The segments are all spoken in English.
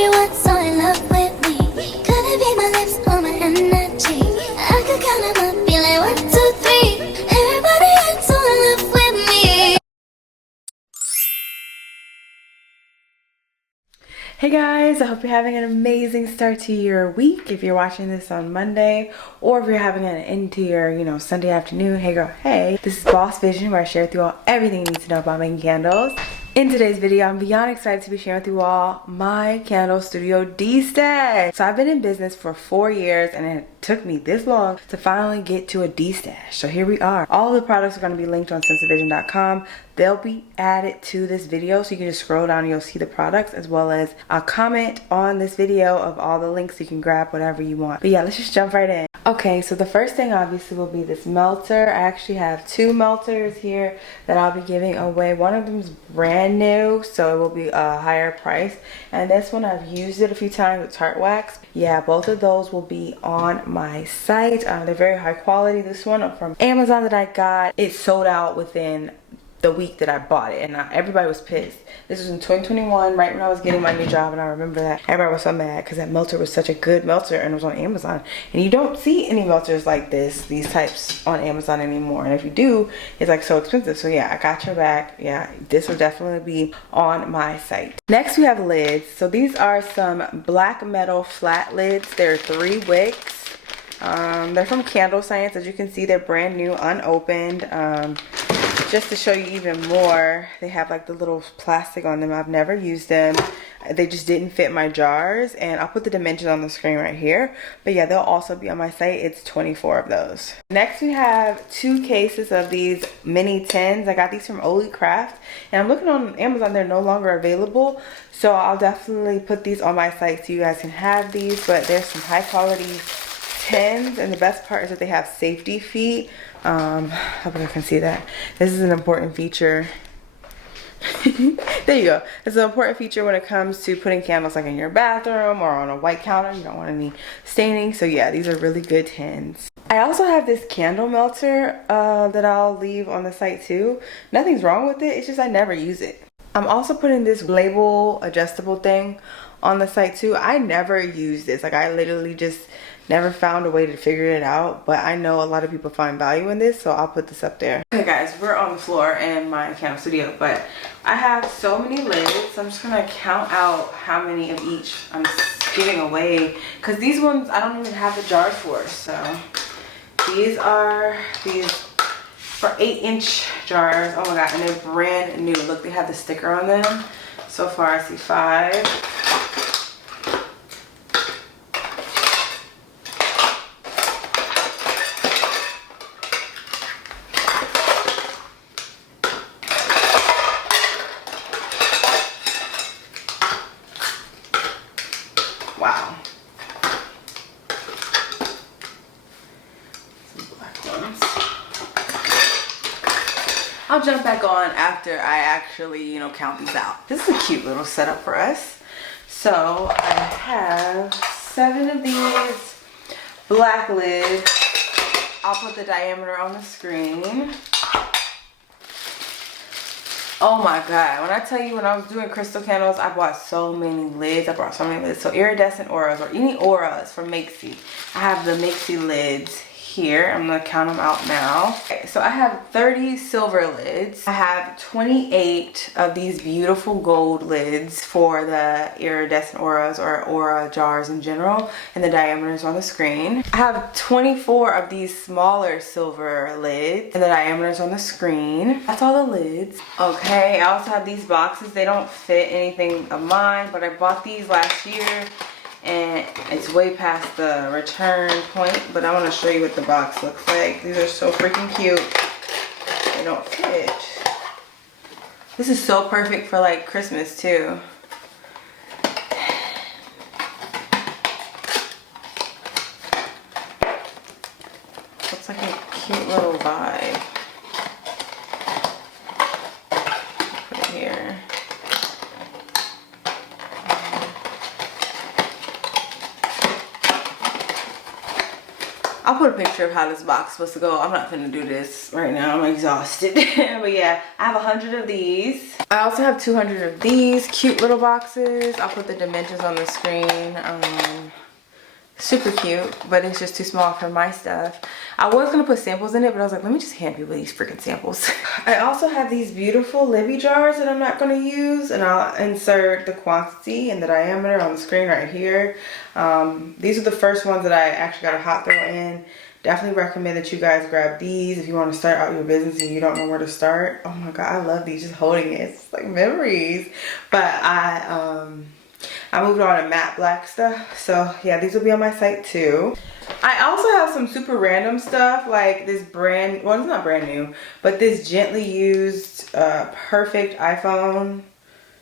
everyone's so in love with me. Could it be my lips or my energy? I could count them up, be like 1, 2, 3. Everybody else so in love with me. Hey guys, I hope you're having an amazing start to your week. If you're watching this on Monday, or if you're having an into your, Sunday afternoon, hey girl, hey. This is Boss Vision, where I share with you all everything you need to know about making candles. In today's video, I'm beyond excited to be sharing with you all my candle studio D-stash. So I've been in business for 4 years, and it took me this long to finally get to a D-stash. So here we are. All the products are going to be linked on sensevision.com. They'll be added to this video, so you can just scroll down and you'll see the products, as well as I'll comment on this video of all the links so you can grab whatever you want. But yeah, let's just jump right in. Okay, so the first thing obviously will be this melter. I actually have 2 melters here that I'll be giving away. One of them is brand new, so it will be a higher price. And this one, I've used it a few times with tart wax. Yeah, both of those will be on my site. They're very high quality. This one from Amazon that I got, it sold out within the week that I bought it, and everybody was pissed. This was in 2021, right when I was getting my new job, and I remember that everybody was so mad because that melter was such a good melter, and it was on Amazon. And you don't see any melters like these types on Amazon anymore, and if you do, it's like so expensive. So yeah, I got your back. Yeah, this will definitely be on my site. Next we have lids. So these are some black metal flat lids. They're 3 wicks. They're from Candle Science. As you can see, they're brand new, unopened. Just to show you even more, they have like the little plastic on them. I've never used them. They just didn't fit my jars, and I'll put the dimensions on the screen right here. But yeah, they'll also be on my site. It's 24 of those. Next we have 2 cases of these mini tins. I got these from Oli Craft, and I'm looking on Amazon. They're no longer available, so I'll definitely put these on my site so you guys can have these. But there's some high quality tins, and the best part is that they have safety feet. Hope you can see that. This is an important feature. There you go. It's an important feature when it comes to putting candles like in your bathroom or on a white counter. You don't want any staining. So yeah, these are really good tins. I also have this candle melter that I'll leave on the site too. Nothing's wrong with it. It's just I never use it. I'm also putting this label adjustable thing on the site too. I never use this. Like, I literally just never found a way to figure it out, but I know a lot of people find value in this, so I'll put this up there. Okay guys, we're on the floor in my candle studio, but I have so many lids, so I'm just gonna count out how many of each I'm giving away, because these ones I don't even have the jars for. So these are for 8-inch jars. Oh my god, and they're brand new. Look, they have the sticker on them. So far I see 5. Wow. Some black ones. I'll jump back on after I actually, count these out. This is a cute little setup for us. So I have 7 of these black lids. I'll put the diameter on the screen. Oh my god, when I tell you, when I was doing crystal candles, I bought so many lids. I brought so many lids. So iridescent auras, or any auras from Makesy. I have the Makesy lids here. I'm gonna count them out now. Okay, so I have 30 silver lids. I have 28 of these beautiful gold lids for the iridescent auras, or aura jars in general, and the diameters on the screen. I have 24 of these smaller silver lids, and the diameters on the screen. That's all the lids. Okay, I also have these boxes. They don't fit anything of mine, but I bought these last year, and it's way past the return point, but I want to show you what the box looks like. These are so freaking cute. They don't fit. This is so perfect for like Christmas too. Looks like a cute little vibe. Put it here. I'll put a picture of how this box is supposed to go. I'm not gonna do this right now. I'm exhausted. But yeah, I have 100 of these. I also have 200 of these cute little boxes. I'll put the dimensions on the screen. Super cute, but it's just too small for my stuff. I was gonna put samples in it, but I was like, let me just hand people these freaking samples. I also have these beautiful Libby jars that I'm not gonna use, and I'll insert the quantity and the diameter on the screen right here. These are the first ones that I actually got a hot throw in. Definitely recommend that you guys grab these if you want to start out your business and you don't know where to start. Oh my god, I love these, just holding it. It's like memories. But I moved on to matte black stuff. So yeah, these will be on my site too. I also have some super random stuff like this brand, well, it's not brand new, but this gently used perfect iPhone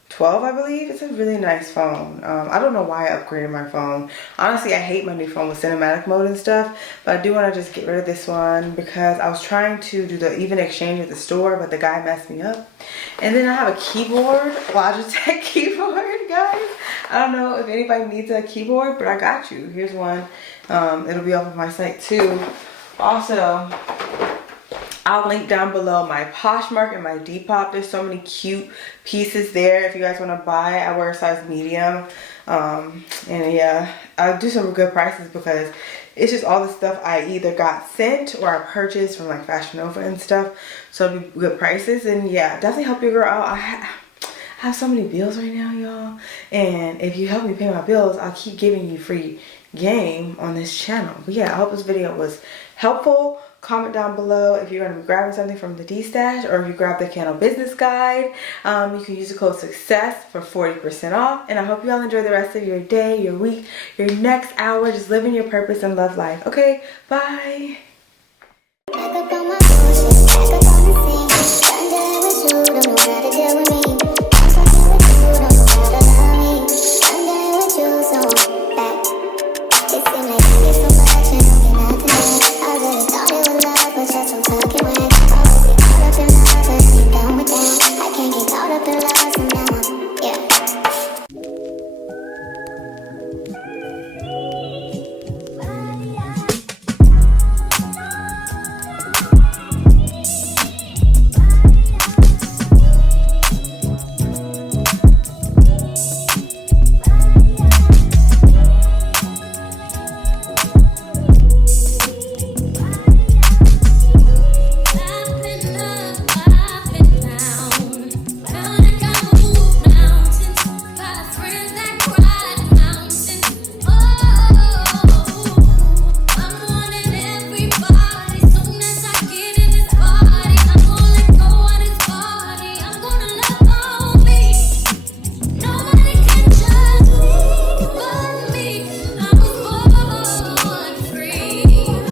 12, I believe. It's a really nice phone. I don't know why I upgraded my phone. Honestly, I hate my new phone with cinematic mode and stuff, but I do want to just get rid of this one because I was trying to do the even exchange at the store, but the guy messed me up. And then I have a keyboard, Logitech keyboard, guys. I don't know if anybody needs a keyboard, but I got you. Here's one. It'll be up on my site too. Also, I'll link down below my Poshmark and my Depop. There's so many cute pieces there if you guys want to buy. I wear a size medium. And yeah, I'll do some good prices because it's just all the stuff I either got sent or I purchased from like Fashion Nova and stuff. So it'll be good prices. And yeah, definitely help your girl out. I have so many bills right now, y'all. And if you help me pay my bills, I'll keep giving you free game on this channel. But yeah, I hope this video was helpful. Comment down below if you're going to be grabbing something from the D-Stash or if you grab the Candle Business Guide. You can use the code SUCCESS for 40% off. And I hope you all enjoy the rest of your day, your week, your next hour. Just living your purpose and love life. Okay, bye.